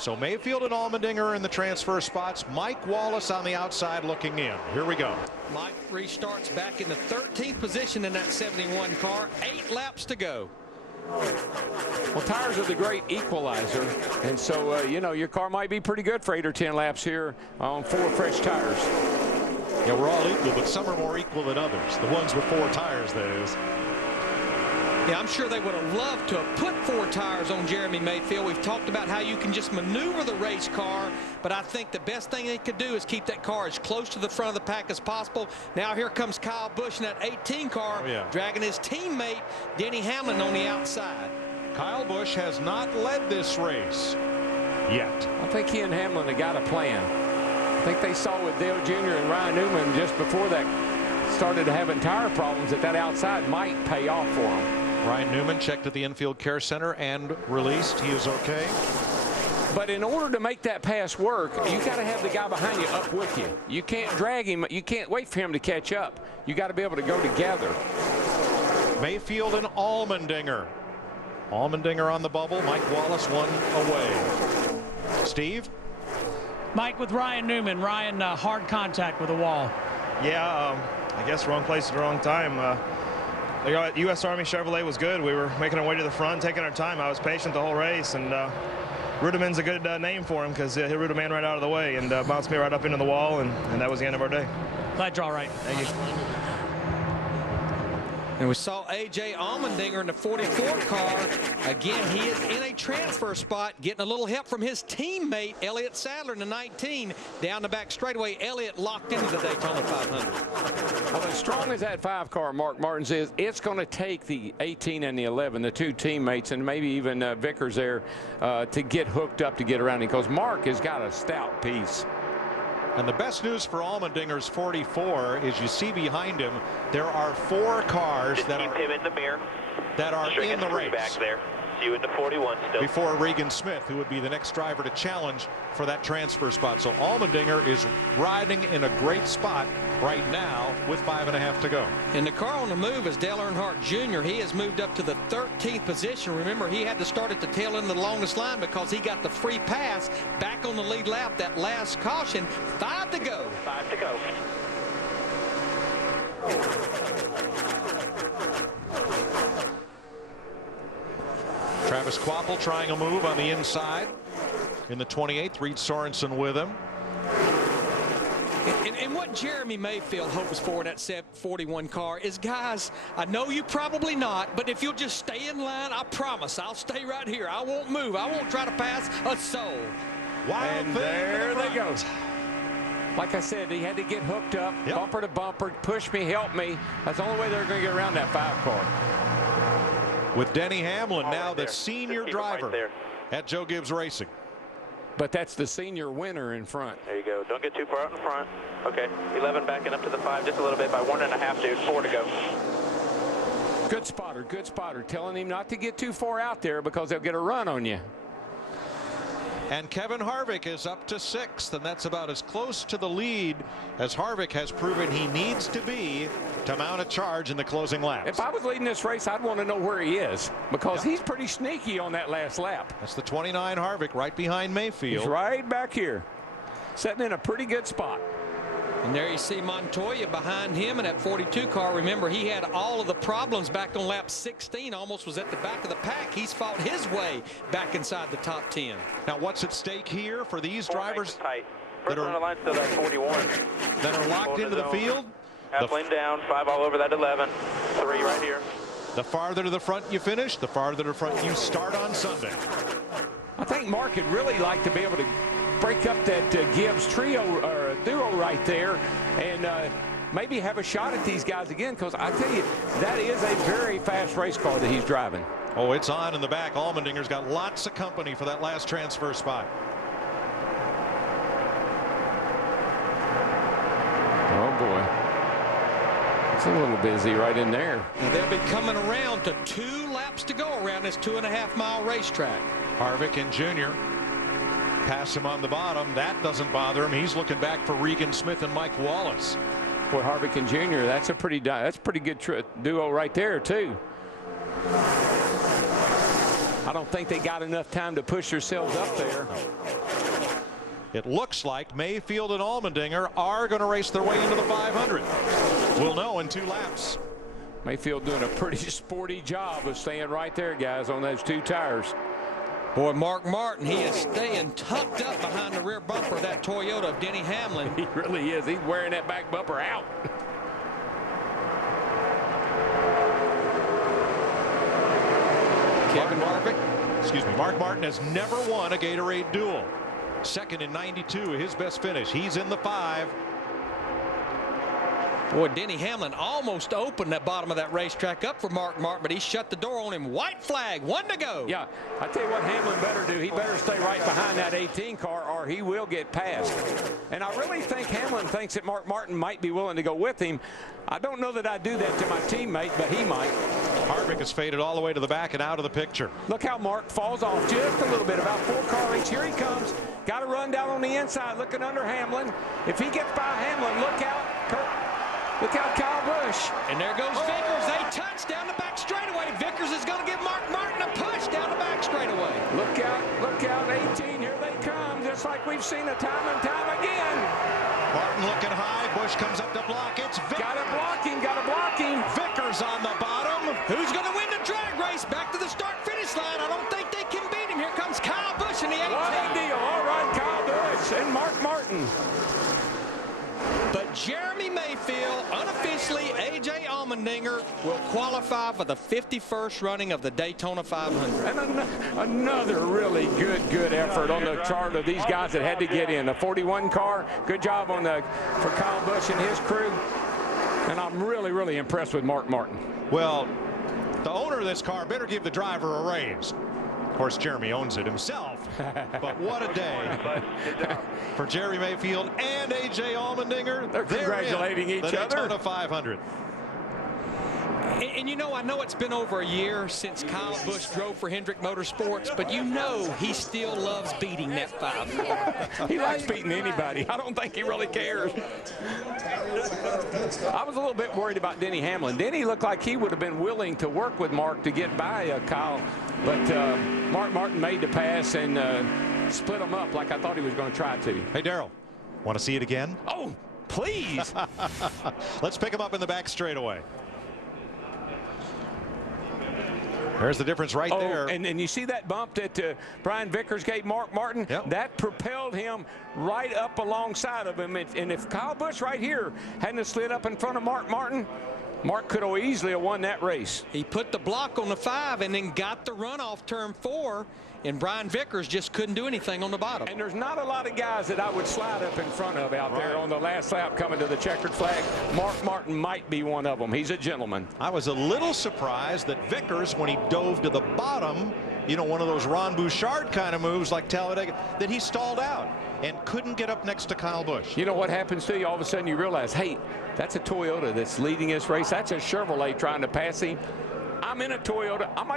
So Mayfield and Allmendinger in the transfer spots. Mike Wallace on the outside looking in. Here we go. Mike restarts back in the 13th position in that 71 car. 8 laps to go. Well, tires are the great equalizer, and so you know, your car might be pretty good for 8 or 10 laps here on 4 fresh tires. Yeah, we're all equal, but some are more equal than others. The ones with 4 tires, that is. Yeah, I'm sure they would have loved to have put 4 tires on Jeremy Mayfield. We've talked about how you can just maneuver the race car, but I think the best thing they could do is keep that car as close to the front of the pack as possible. Now here comes Kyle Busch in that 18 car, dragging his teammate Denny Hamlin on the outside. Kyle Busch has not led this race yet. I think he and Hamlin have got a plan. I think they saw with Dale Jr. and Ryan Newman just before that started having tire problems that outside might pay off for them. Ryan Newman checked at the infield care center and released. He is okay. But in order to make that pass work, you got to have the guy behind you up with you. You can't drag him. You can't wait for him to catch up. You got to be able to go together. Mayfield and Allmendinger. Allmendinger on the bubble. Mike Wallace one away. Steve? Mike, with Ryan Newman. Ryan, hard contact with the wall. Yeah, I guess wrong place at the wrong time. U.S. Army Chevrolet was good. We were making our way to the front, taking our time. I was patient the whole race, and Rudiman's a good name for him because he rode a man right out of the way and bounced me right up into the wall, and that was the end of our day. Glad you're all right. Thank you. And we saw A.J. Allmendinger in the 44 car. Again, he is in a transfer spot, getting a little help from his teammate, Elliott Sadler, in the 19. Down the back straightaway, Elliott locked into the Daytona 500. Well, as strong as that 5 car, Mark Martins, is, it's going to take the 18 and the 11, the 2 teammates, and maybe even Vickers there to get hooked up to get around him, because Mark has got a stout piece. And the best news for Allmendinger's 44 is you see behind him there are 4 cars just that keep him in the mirror. That are in the race. Back there. You into 41 still. Before Regan Smith, who would be the next driver to challenge for that transfer spot. So Allmendinger is riding in a great spot right now with 5.5 to go. And the car on the move is Dale Earnhardt Jr. He has moved up to the 13th position. Remember, he had to start at the tail end of the longest line because he got the free pass back on the lead lap. That last caution. 5 to go. 5 to go. Travis Kvapil trying a move on the inside in the 28th. Reed Sorensen with him. And what Jeremy Mayfield hopes for in that 41 car is, guys, I know you probably not, but if you'll just stay in line, I promise I'll stay right here. I won't move. I won't try to pass a soul. And there they go. Like I said, he had to get hooked up, bumper to bumper, push me, help me. That's the only way they're going to get around that 5 car. With Denny Hamlin now the senior driver at Joe Gibbs Racing. But that's the senior winner in front. There you go. Don't get too far out in front. Okay. 11 backing up to the 5 just a little bit by 1.5, dude. 4 to go. Good spotter. Good spotter. Telling him not to get too far out there because they'll get a run on you. And Kevin Harvick is up to 6th, and that's about as close to the lead as Harvick has proven he needs to be to mount a charge in the closing laps. If I was leading this race, I'd want to know where he is, because he's pretty sneaky on that last lap. That's the 29 Harvick right behind Mayfield. He's right back here, sitting in a pretty good spot. And there you see Montoya behind him in that 42 car. Remember, he had all of the problems back on lap 16, almost was at the back of the pack. He's fought his way back inside the top 10. Now, what's at stake here for these drivers that are on the line still at 41. That are locked into the field? Half lane down, 5 all over that 11, 3 right here. The farther to the front you finish, the farther to the front you start on Sunday. I think Mark would really like to be able to break up that Gibbs trio or duo right there and maybe have a shot at these guys again, because I tell you, that is a very fast race car that he's driving. Oh, it's on in the back. Allmendinger's got lots of company for that last transfer spot. Oh boy, it's a little busy right in there. Now they'll be coming around to 2 laps to go around this 2.5-mile racetrack. Harvick and Jr. pass him on the bottom. That doesn't bother him. He's looking back for Regan Smith and Mike Wallace. Boy, Harvick and Jr., that's a pretty good duo right there too. I don't think they got enough time to push themselves up there. It looks like Mayfield and Allmendinger are going to race their way into the 500. We'll know in 2 laps. Mayfield doing a pretty sporty job of staying right there, guys, on those 2 tires. Boy, Mark Martin, he is staying tucked up behind the rear bumper of that Toyota of Denny Hamlin. He really is. He's wearing that back bumper out. Mark Martin has never won a Gatorade Duel. Second in 92, his best finish. He's in the 5. Boy, Denny Hamlin almost opened that bottom of that racetrack up for Mark Martin, but he shut the door on him. White flag, 1 to go. Yeah, I tell you what Hamlin better do. He better stay right behind that 18 car or he will get passed. And I really think Hamlin thinks that Mark Martin might be willing to go with him. I don't know that I'd do that to my teammate, but he might. Harvick has faded all the way to the back and out of the picture. Look how Mark falls off just a little bit. About 4 car lengths. Here he comes. Got to run down on the inside, looking under Hamlin. If he gets by Hamlin, look out. Look out, Kyle Busch. And there goes Vickers. They touch down the back straightaway. Vickers is going to give Mark Martin a push down the back straightaway. Look out, 18. Here they come, just like we've seen it time and time again. Martin looking high. Busch comes up to block. It's Vickers. Got to block him. Vickers on the bottom. Who's going to win the drag race? Back to the start-finish line. I don't think they can beat him. Here comes Kyle Busch in the 18. What a deal. All right, Kyle Busch and Mark Martin. But Jeremy Mayfield, unofficially, A.J. Allmendinger will qualify for the 51st running of the Daytona 500. And another really good effort on the chart of these guys that had to get in. The 41 car, good job for Kyle Busch and his crew. And I'm really impressed with Mark Martin. Well, the owner of this car better give the driver a raise. Of course, Jeremy owns it himself, but what a day for Jerry Mayfield and A.J. Allmendinger. They're congratulating each other. The Daytona 500. And you know, I know it's been over a year since Kyle Busch drove for Hendrick Motorsports, but you know he still loves beating that 5. He likes beating anybody. I don't think he really cares. I was a little bit worried about Denny Hamlin. Denny looked like he would have been willing to work with Mark to get by Kyle, but Mark Martin made the pass and split them up like I thought he was going to try to. Hey, Darrell, want to see it again? Oh, please. Let's pick him up in the back straightaway. There's the difference right there. And you see that bump that Brian Vickers gave Mark Martin? Yep. That propelled him right up alongside of him. And if Kyle Busch right here hadn't slid up in front of Mark Martin, Mark could have easily won that race. He put the block on the 5 and then got the run off turn 4. And Brian Vickers just couldn't do anything on the bottom. And there's not a lot of guys that I would slide up in front of out there on the last lap coming to the checkered flag. Mark Martin might be one of them. He's a gentleman. I was a little surprised that Vickers, when he dove to the bottom, you know, one of those Ron Bouchard kind of moves like Talladega, that he stalled out and couldn't get up next to Kyle Busch. You know what happens to you? All of a sudden you realize, hey, that's a Toyota that's leading this race. That's a Chevrolet trying to pass him. I'm in a Toyota.